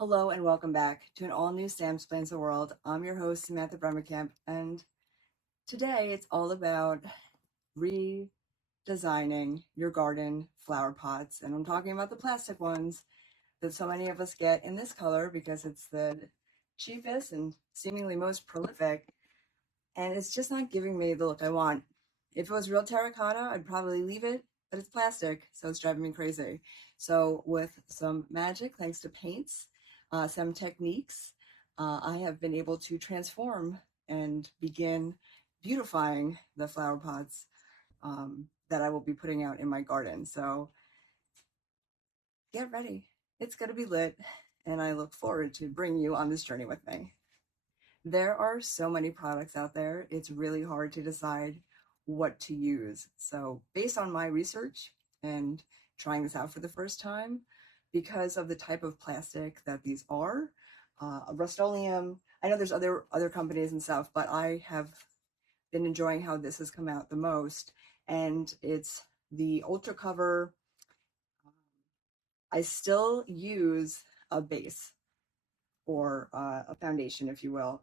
Hello and welcome back to an all-new Sam Explains the World. I'm your host, Samantha Bremekamp, and today it's all about redesigning your garden flower pots. And I'm talking about the plastic ones that so many of us get in this color because it's the cheapest and seemingly most prolific, and it's just not giving me the look I want. If it was real terracotta, I'd probably leave it, but it's plastic, so it's driving me crazy. So with some magic, thanks to paints, some techniques, I have been able to transform and begin beautifying the flower pots that I will be putting out in my garden. So get ready. It's going to be lit, and I look forward to bringing you on this journey with me. There are so many products out there, it's really hard to decide what to use. So based on my research and trying this out for the first time, because of the type of plastic that these are, Rust-Oleum, I know there's other companies and stuff, but I have been enjoying how this has come out the most, and it's the Ultra Cover. I still use a base or a foundation, if you will,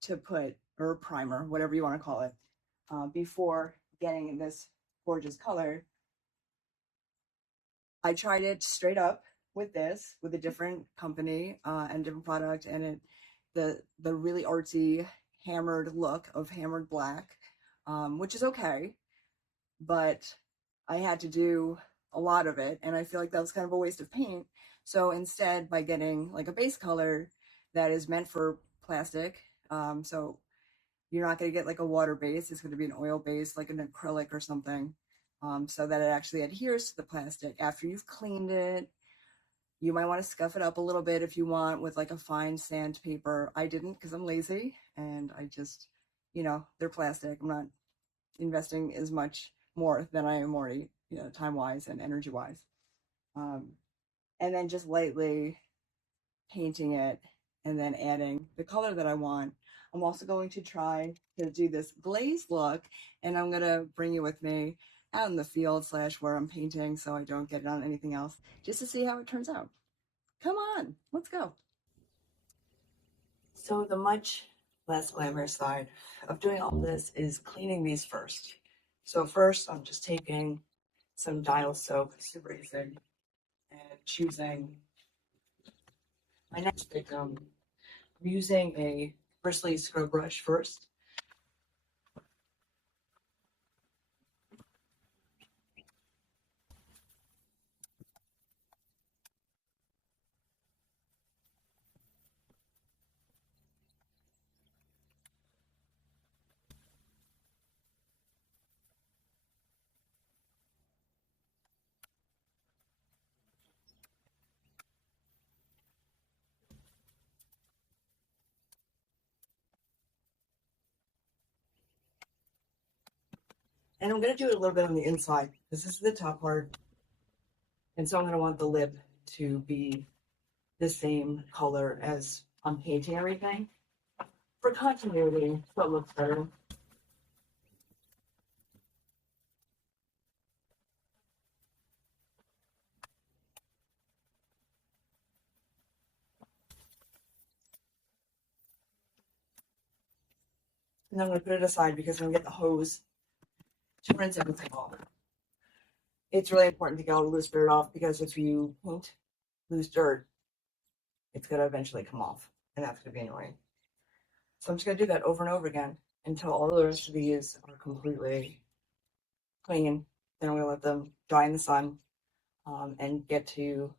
to put, or a primer, whatever you want to call it, before getting this gorgeous color. I tried it straight up with this, with a different company and different product, and the really artsy hammered look of hammered black, which is okay, but I had to do a lot of it, and I feel like that was kind of a waste of paint. So instead, by getting like a base color that is meant for plastic, so you're not going to get like a water base, it's going to be an oil base, like an acrylic or something, so that it actually adheres to the plastic. After you've cleaned it, you might want to scuff it up a little bit if you want with like a fine sandpaper. I didn't because I'm lazy, and I just, they're plastic. I'm not investing as much more than I am already, time-wise and energy-wise. And then just lightly painting it and then adding the color that I want. I'm also going to try to do this glaze look, and I'm going to bring you with me out in the field / where I'm painting so I don't get it on anything else, just to see how it turns out. Come on, let's go. So the much less glamorous side of doing all this is cleaning these first. So first I'm just taking some dial soap, super easy, and choosing my next victim. I'm using a bristly scrub brush first. And I'm going to do it a little bit on the inside because this is the top part. And so I'm going to want the lip to be the same color as I'm painting everything for continuity, so it looks better. And I'm going to put it aside because I'm going to get the hose to rinse everything off. It's really important to get all the loose dirt off because if you paint loose dirt, it's going to eventually come off, and that's going to be annoying. So I'm just going to do that over and over again until all the rest of these are completely clean. Then I'm going to let them dry in the sun and get to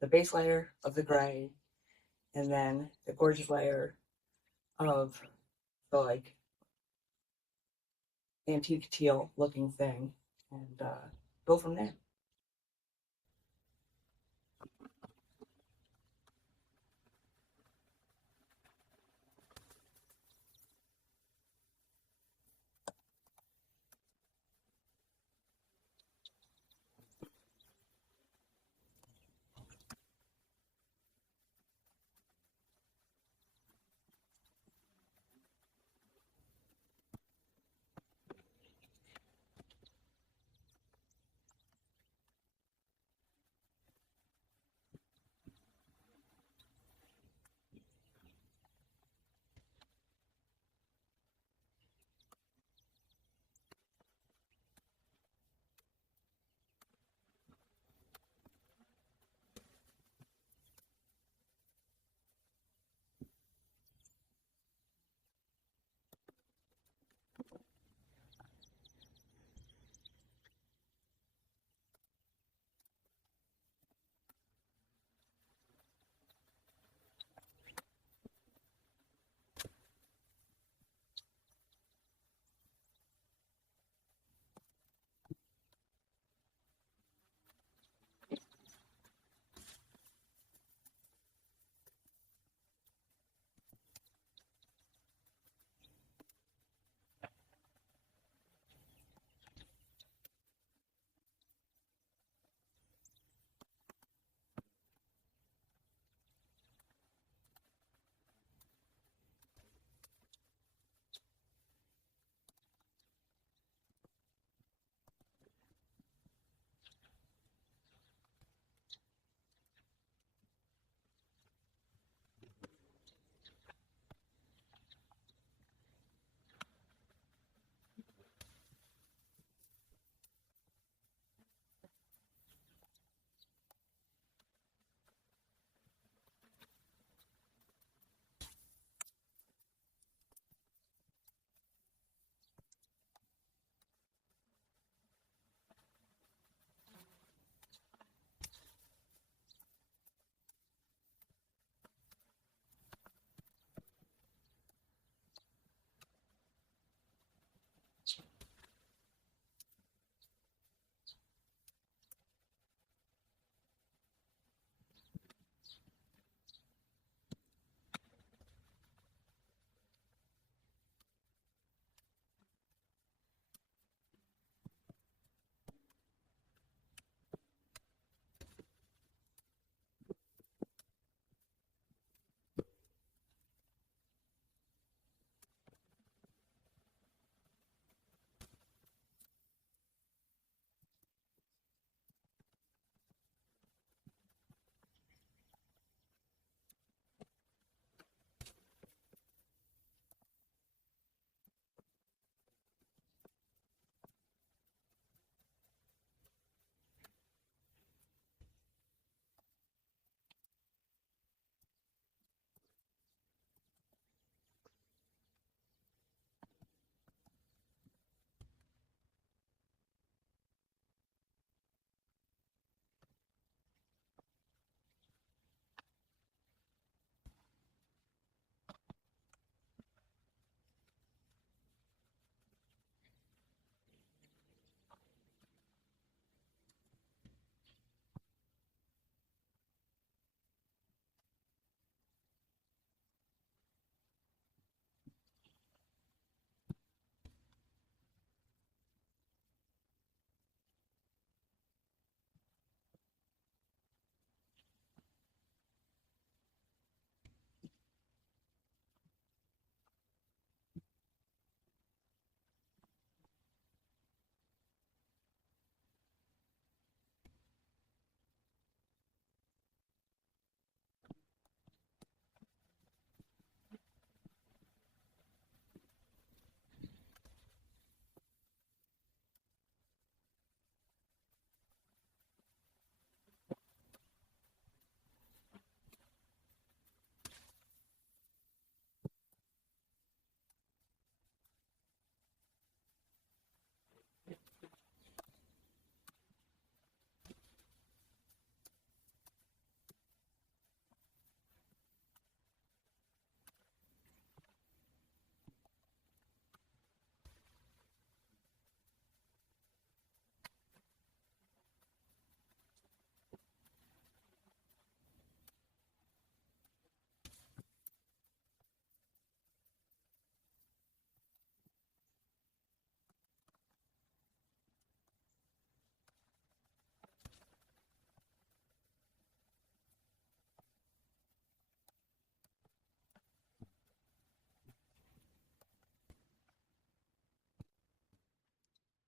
the base layer of the gray, and then the gorgeous layer of the like antique teal looking thing, and go from there.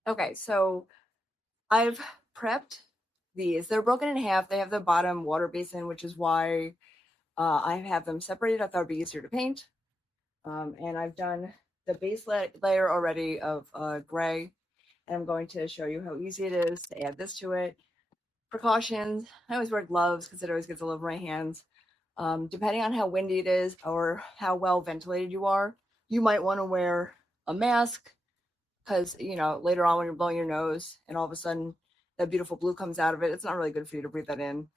Okay, so I've prepped these. They're broken in half. They have the bottom water basin, which is why I have them separated. I thought it'd be easier to paint. And I've done the base layer already of gray. And I'm going to show you how easy it is to add this to it. Precautions. I always wear gloves because it always gets all over my hands. Depending on how windy it is or how well ventilated you are, you might want to wear a mask because, you know, later on when you're blowing your nose and all of a sudden that beautiful blue comes out of it, it's not really good for you to breathe that in.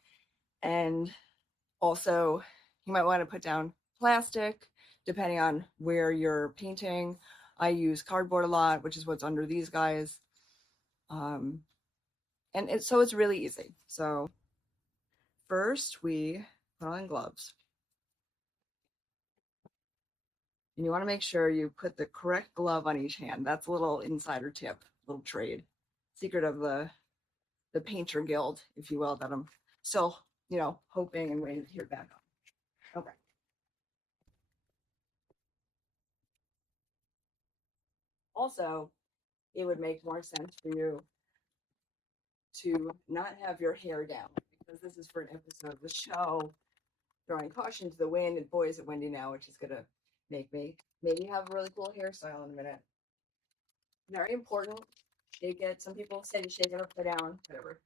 And also, you might want to put down plastic depending on where you're painting. I use cardboard a lot, which is what's under these guys. Um, so it's really easy. So first we put on gloves. And you want to make sure you put the correct glove on each hand. That's a little insider tip, little trade, secret of the painter guild, if you will, that I'm still, you know, hoping and waiting to hear back on. Okay. Also, it would make more sense for you to not have your hair down because this is for an episode of the show throwing caution to the wind, and boy is it windy now, which is gonna make me maybe have a really cool hairstyle in a minute. Very important. Shake it. Some people say to shake it upside down, whatever.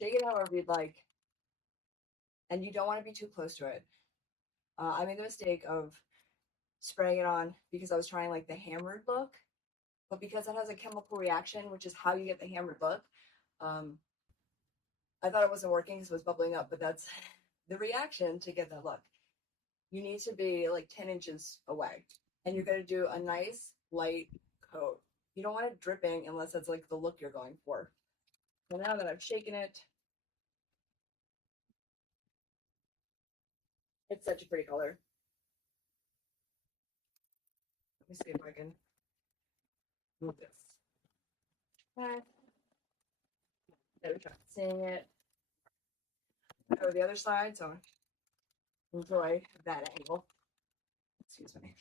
Shake it however you'd like, and you don't want to be too close to it. I made the mistake of spraying it on because I was trying like the hammered look, but because it has a chemical reaction, which is how you get the hammered look, um, I thought it wasn't working because it was bubbling up, but that's the reaction to get that look. You need to be like 10 inches away, and you're going to do a nice light coat. You don't want it dripping unless that's like the look you're going for. So now that I've shaken it, it's such a pretty color. Let me see if I can move this. Okay. There we go. Seeing it. Go to the other side, so enjoy that angle. Excuse me.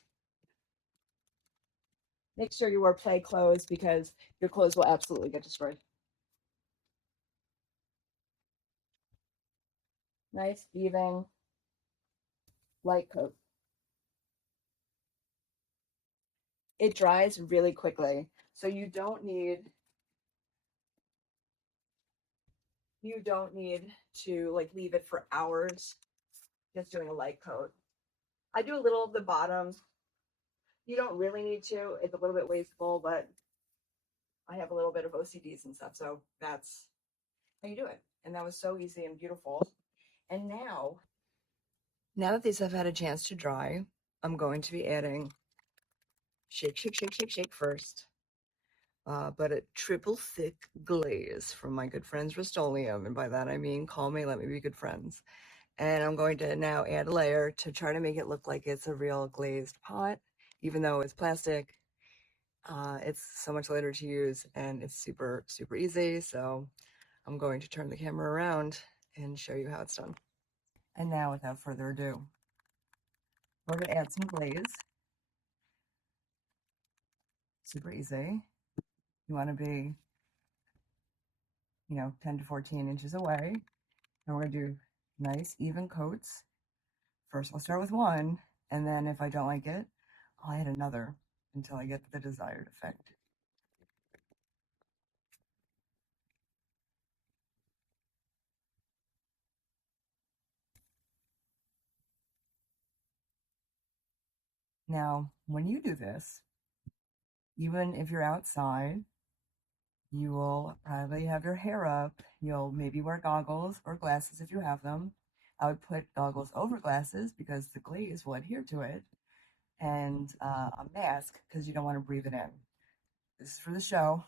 Make sure you wear play clothes because your clothes will absolutely get destroyed. Nice, even, light coat. It dries really quickly, so you don't need to like leave it for hours just doing a light coat. I do a little of the bottom. You don't really need to. It's a little bit wasteful, but I have a little bit of OCDs and stuff, so that's how you do it. And that was so easy and beautiful. And now that these have had a chance to dry, I'm going to be adding shake, shake, shake, shake, shake first. But a triple thick glaze from my good friends Rust-Oleum. And by that I mean call me, let me be good friends. And I'm going to now add a layer to try to make it look like it's a real glazed pot, even though it's plastic. It's so much lighter to use and it's super, super easy. So I'm going to turn the camera around and show you how it's done. And now, without further ado, we're going to add some glaze. Super easy. You want to be, 10 to 14 inches away. And we're going to do nice, even coats. First, I'll start with one, and then if I don't like it, I'll add another until I get the desired effect. Now, when you do this, even if you're outside, you will probably have your hair up. You'll maybe wear goggles or glasses if you have them. I would put goggles over glasses because the glaze will adhere to it, and a mask because you don't want to breathe it in. This is for the show,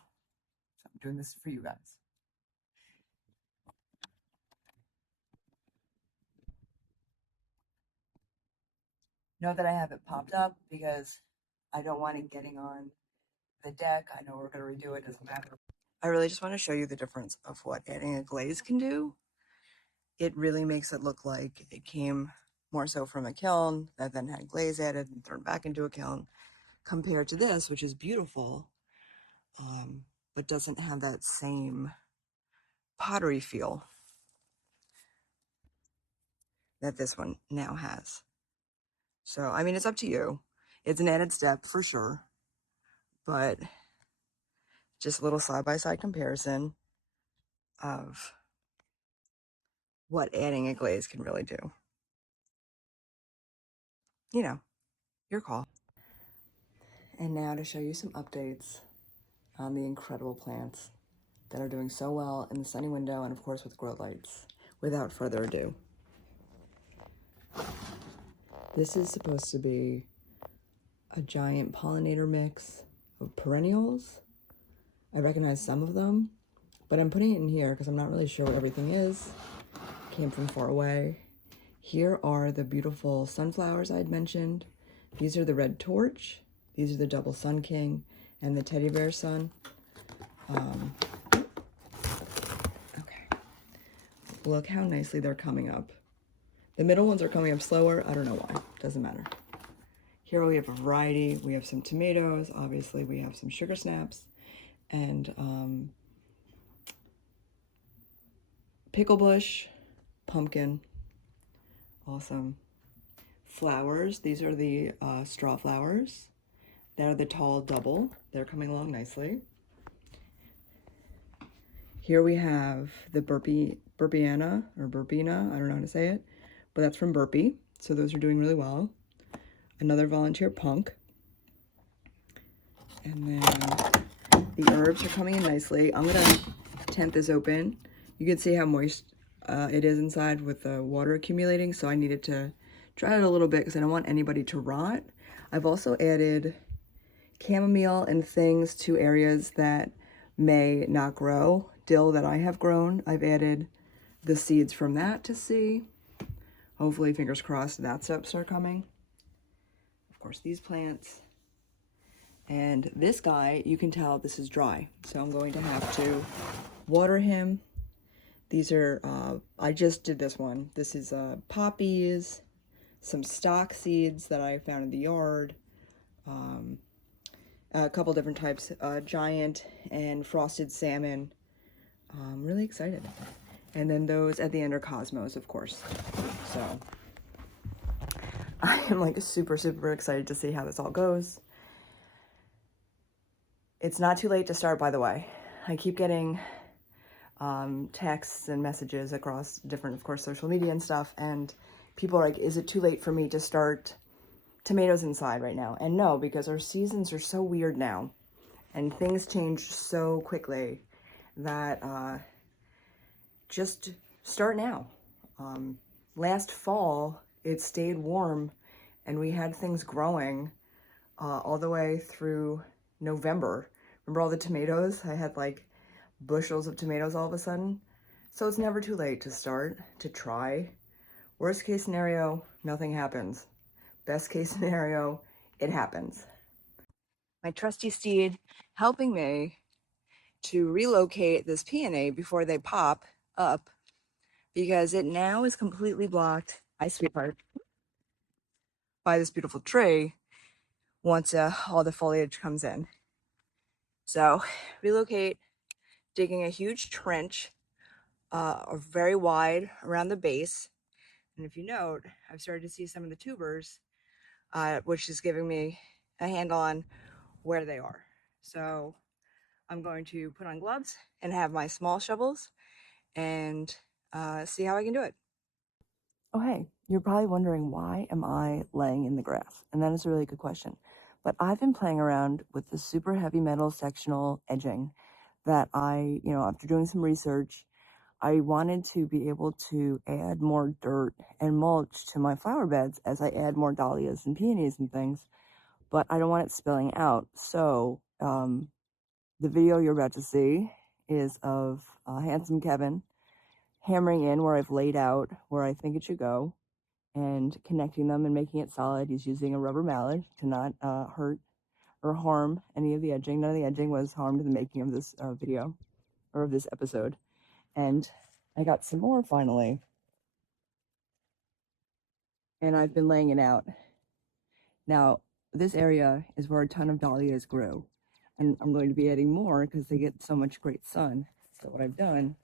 so I'm doing this for you guys. Note that I have it popped up because I don't want it getting on the deck. I know we're going to redo it, doesn't matter. I really just want to show you the difference of what adding a glaze can do. It really makes it look like it came more so from a kiln that then had glaze added and thrown back into a kiln compared to this, which is beautiful. but doesn't have that same pottery feel that this one now has. So, I mean, it's up to you. It's an added step for sure, but just a little side-by-side comparison of what adding a glaze can really do. You know, your call. And now to show you some updates on the incredible plants that are doing so well in the sunny window and of course with grow lights. Without further ado, this is supposed to be a giant pollinator mix of perennials. I recognize some of them, but I'm putting it in here because I'm not really sure what everything is. Came from far away. Here are the beautiful sunflowers I'd mentioned. These are the red torch. These are the double sun king and the teddy bear sun. Okay, look how nicely they're coming up. The middle ones are coming up slower. I don't know why. Doesn't matter. Here we have a variety. We have some tomatoes. Obviously, we have some sugar snaps and pickle bush, pumpkin. Awesome. Flowers. These are the straw flowers. They're the tall double. They're coming along nicely. Here we have the Burpiana, or Burpina, I don't know how to say it, but that's from Burpee. So those are doing really well. Another volunteer punk. And then the herbs are coming in nicely. I'm gonna tent this open. You can see how moist it is inside with the water accumulating, so I needed to dry it a little bit because I don't want anybody to rot. I've also added chamomile and things to areas that may not grow. Dill that I have grown, I've added the seeds from that to see. Hopefully, fingers crossed, that steps are coming. Of course, these plants. And this guy, you can tell this is dry. So I'm going to have to water him. These are, I just did this one. This is poppies, some stock seeds that I found in the yard, a couple different types, giant and frosted salmon. I'm really excited. And then those at the end are cosmos, of course. So I am like super, super excited to see how this all goes. It's not too late to start, by the way. I keep getting texts and messages across different, of course, social media and stuff. And people are like, is it too late for me to start tomatoes inside right now? And no, because our seasons are so weird now and things change so quickly that just start now. Last fall, it stayed warm and we had things growing all the way through November. Remember all the tomatoes? I had like bushels of tomatoes all of a sudden. So it's never too late to start, to try. Worst case scenario, nothing happens. Best case scenario, it happens. My trusty steed helping me to relocate this peony before they pop up because it now is completely blocked, hi sweetheart, by this beautiful tree once all the foliage comes in. So relocate, digging a huge trench, very wide around the base. And if you note, I've started to see some of the tubers, which is giving me a handle on where they are. So I'm going to put on gloves and have my small shovels and see how I can do it. Oh, hey, you're probably wondering, why am I laying in the grass? And that is a really good question. But I've been playing around with the super heavy metal sectional edging that after doing some research, I wanted to be able to add more dirt and mulch to my flower beds as I add more dahlias and peonies and things, but I don't want it spilling out. So the video you're about to see is of Handsome Kevin hammering in where I've laid out where I think it should go and connecting them and making it solid. He's using a rubber mallet to not hurt or harm any of the edging. None of the edging was harmed in the making of this video or of this episode. And I got some more finally. And I've been laying it out. Now, this area is where a ton of dahlias grew. and I'm going to be adding more because they get so much great sun. So what I've done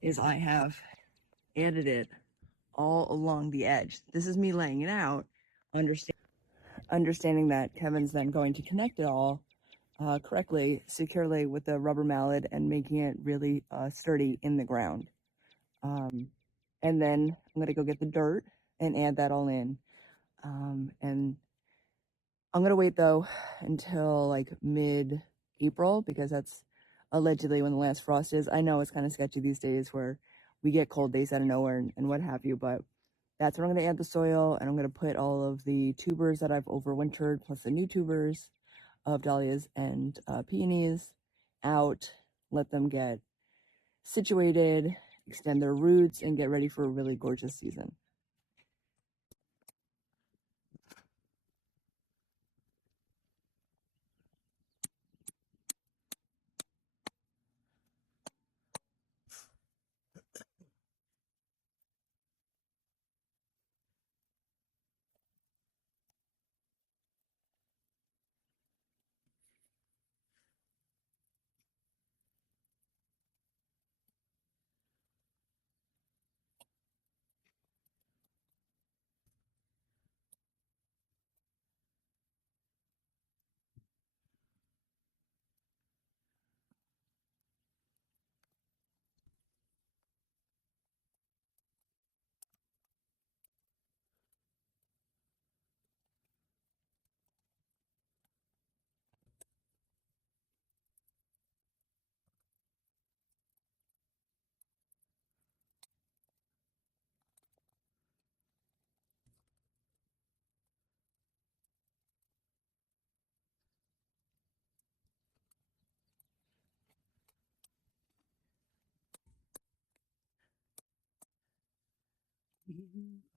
is I have added it all along the edge. This is me laying it out, understanding that Kevin's then going to connect it all correctly, securely with the rubber mallet and making it really sturdy in the ground. And then I'm gonna go get the dirt and add that all in. And I'm gonna wait though until like mid-April because that's allegedly when the last frost is. I know it's kind of sketchy these days where we get cold days out of nowhere and what have you, but that's when I'm gonna add the soil and I'm gonna put all of the tubers that I've overwintered plus the new tubers of dahlias and peonies out, let them get situated, extend their roots, and get ready for a really gorgeous season.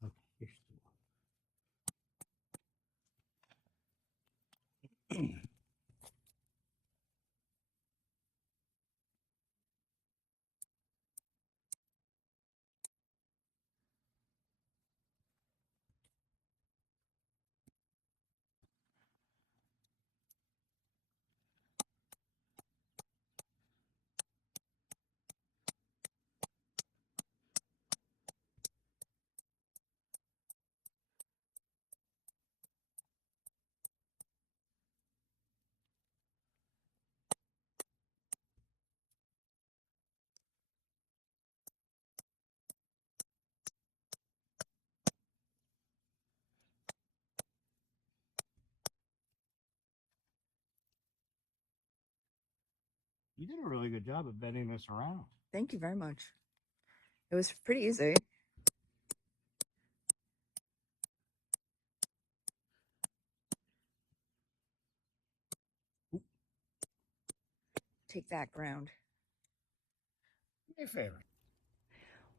Okay, here's You did a really good job of bending this around. Thank you very much. It was pretty easy. Take that, ground. Do me a favor.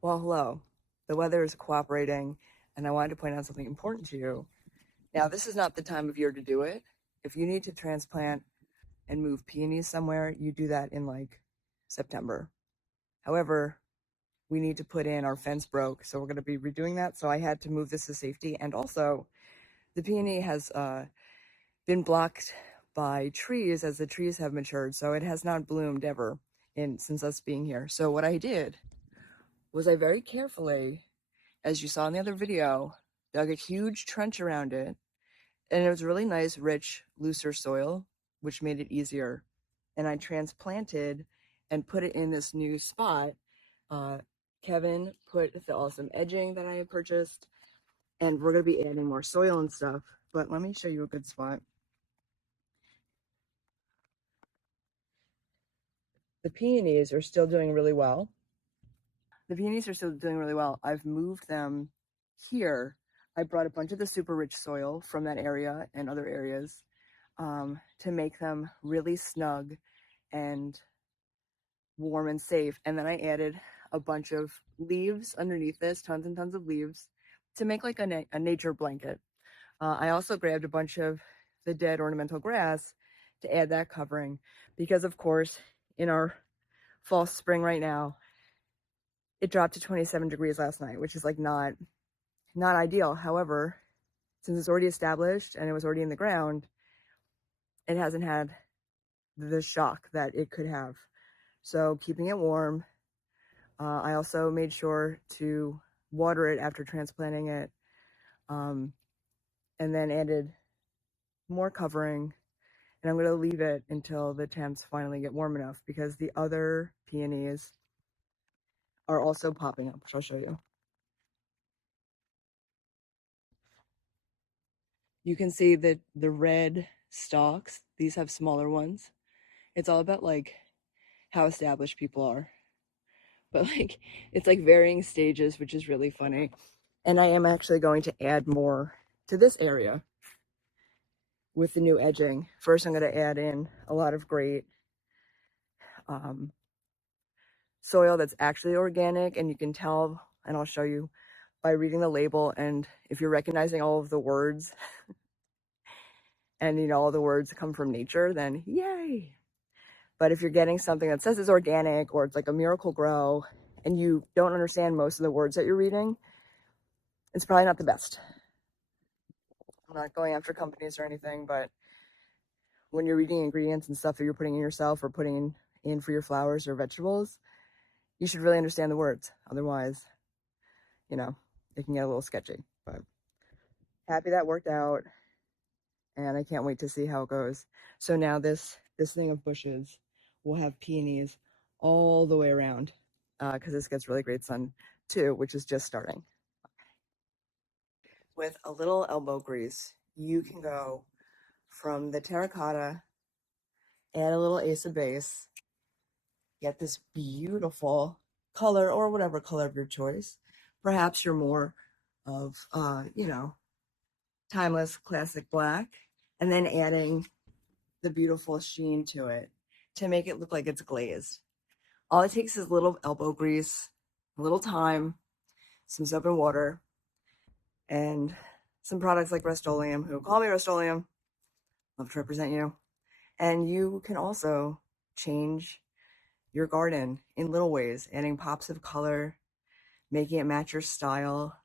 Well, hello. The weather is cooperating, and I wanted to point out something important to you. Now, this is not the time of year to do it. If you need to transplant and move peonies somewhere, you do that in like September. However, we need to put in our fence broke, so we're going to be redoing that. So I had to move this to safety, and also the peony has been blocked by trees as the trees have matured, so it has not bloomed ever since us being here. So what I did was I very carefully, as you saw in the other video, dug a huge trench around it, and it was really nice, rich, looser soil, which made it easier. And I transplanted and put it in this new spot. Kevin put the awesome edging that I had purchased, and we're going to be adding more soil and stuff. But let me show you a good spot. The peonies are still doing really well. I've moved them here. I brought a bunch of the super rich soil from that area and other areas to make them really snug and warm and safe. And then I added a bunch of leaves underneath this, tons and tons of leaves, to make like a nature blanket. I also grabbed a bunch of the dead ornamental grass to add that covering because, of course, in our fall spring right now, it dropped to 27 degrees last night, which is like not ideal. However, since it's already established and it was already in the ground, it hasn't had the shock that it could have. So keeping it warm. I also made sure to water it after transplanting it, and then added more covering. And I'm going to leave it until the temps finally get warm enough because the other peonies are also popping up, which I'll show you. You can see that the red stalks, these have smaller ones. It's all about like how established people are. But like it's like varying stages, which is really funny. And I am actually going to add more to this area with the new edging. First, I'm going to add in a lot of great soil that's actually organic, and you can tell, and I'll show you by reading the label. And if you're recognizing all of the words and you know all the words come from nature, then yay. But if you're getting something that says it's organic or it's like a Miracle Grow and you don't understand most of the words that you're reading, it's probably not the best. I'm not going after companies or anything, but when you're reading ingredients and stuff that you're putting in yourself or putting in for your flowers or vegetables, you should really understand the words. Otherwise, you know, it can get a little sketchy. But happy that worked out, and I can't wait to see how it goes. So now this thing of bushes will have peonies all the way around because this gets really great sun too, which is just starting. With a little elbow grease, you can go from the terracotta, add a little ace of base, get this beautiful color or whatever color of your choice. Perhaps you're more of, you know, timeless classic black, and then adding the beautiful sheen to it to make it look like it's glazed. All it takes is a little elbow grease, a little time, some soap and water, and some products like Rust-Oleum, who call me Rust-Oleum, love to represent you. And you can also change your garden in little ways, adding pops of color, making it match your style.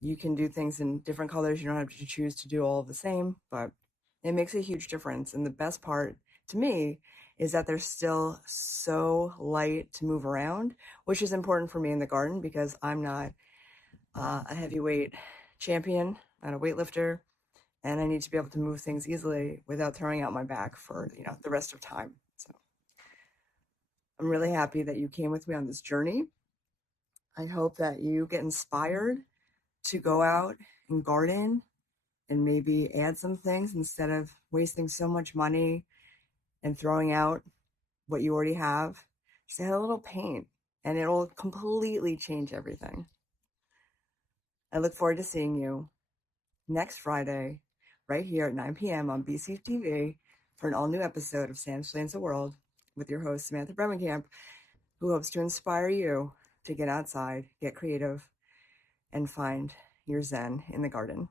You can do things in different colors. You don't have to choose to do all of the same, but it makes a huge difference. And the best part to me is that they're still so light to move around, which is important for me in the garden because I'm not a heavyweight champion, not a weightlifter, and I need to be able to move things easily without throwing out my back for, you know, the rest of time. So I'm really happy that you came with me on this journey. I hope that you get inspired to go out and garden and maybe add some things instead of wasting so much money and throwing out what you already have. Just add a little paint and it'll completely change everything. I look forward to seeing you next Friday right here at 9 p.m. on BCTV for an all-new episode of Sam Explains the World with your host, Samantha Bremekamp, who hopes to inspire you to get outside, get creative, and find your zen in the garden.